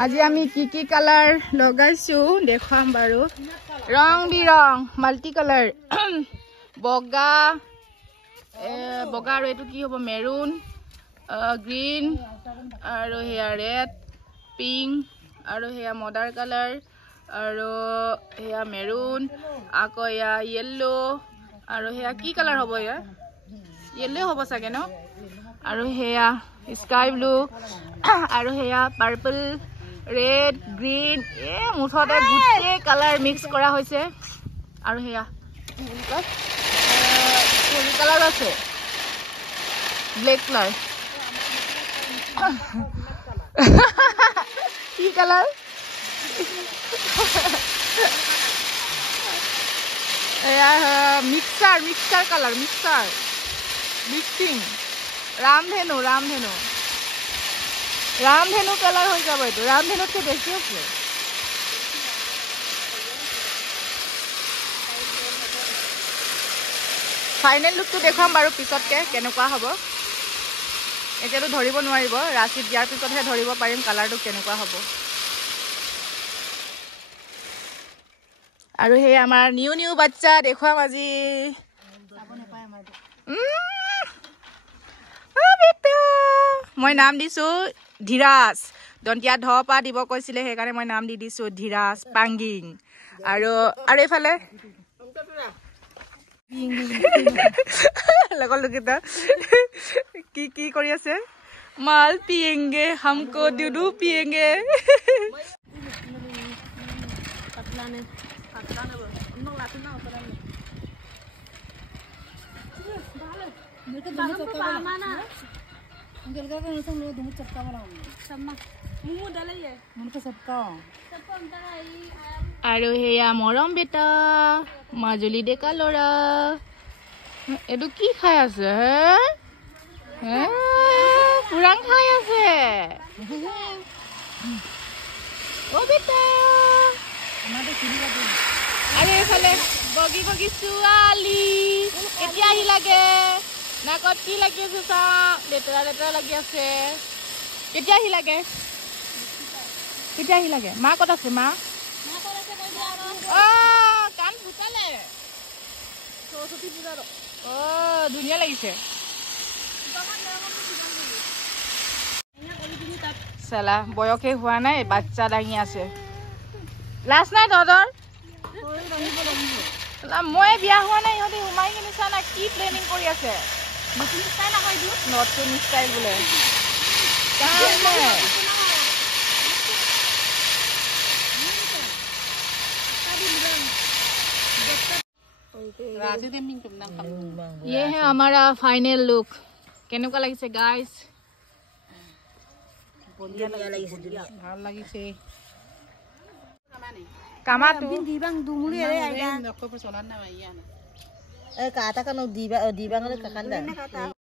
আজি আমি কি কালাৰ লগাইছো দেখাম বাৰু ৰং বিৰং মাল্টি কালাৰ বগা আৰু এটো কি হ'ব মেৰুন গ্ৰীন আৰু হেয়া ৰেড পিংক আৰু হেয়া মডাৰ কালাৰ আৰু হেয়া মেৰুন আকৌ হেয়া ইয়েলো আৰু হেয়া কি কালাৰ হ'ব ইয়া ইয়েলো হ'ব চাগে ন আৰু হেয়া স্কাই ব্লু আৰু হেয়া পাৰ্পল red green মুঠতে গুটে কালাৰ মিক্স কৰা হৈছে আৰু হেয়া ফুল কালাৰ আছে ব্লেক কালাৰ কি কালাৰ এয়া মিক্সাৰ কালাৰ মিক্সিং ৰামধেনু কালাৰ হৈ যাব এইটো ৰামধেনুতকৈ বেছি আছে ফাইনেল লুকটো দেখাম বাৰু পিছতকে কেনেকুৱা হ'ব এতিয়াতো ধৰিব নোৱাৰিব ৰাশিত দিয়াৰ পিছতহে ধৰিব পাৰিম কালাৰটো কেনেকুৱা হ'ব আৰু সেই আমাৰ নিউ বাচ্চা দেখুৱাম আজি মই নাম দিছো ধীৰাজ দন্তিয়া ধ পা দিব কৈছিলে সেইকাৰণে মই নাম দি দিছো ধীৰাজ পাংগিং আৰু এইফালে লগৰ লোকিতা কি কৰি আছে মাল পিয়েंगे हमको दूध पिएंगे আৰু হেয়া মৰম বেটা মাজুলী ডেকা ল'ৰা এইটো কি খাই আছে হে পুৰাং খাই আছে অ বেটা আৰু এইফালে বগী ছোৱালী কেতিয়া আহি লাগে নাকত কি লাগি আছে চা লেতেৰা লাগি আছে কেতিয়া আহি লাগে মা ক'ত আছে মা কাণ ফুটালে সৰস্বতী পূজাৰ ধুনীয়া লাগিছে চালা বয়সে হোৱা নাই বাচ্চা দাঙি আছে লাজ নাই তহঁতৰ মই বিয়া হোৱা নাই ইহঁতে সোমাই কিনিছা না কি প্লেনিং কৰি আছে নতুন ষ্টাইল বোলে ये है हमारा फाइनल लुक केनेকুৱা লাগিছে গাইস ভাল লাগিছে কামাটো দিবাং দুমুলি এৰে আইডা নকো চলান না ভাইয়া এ কাটা কানো দিবা দিবাং কাকান্দা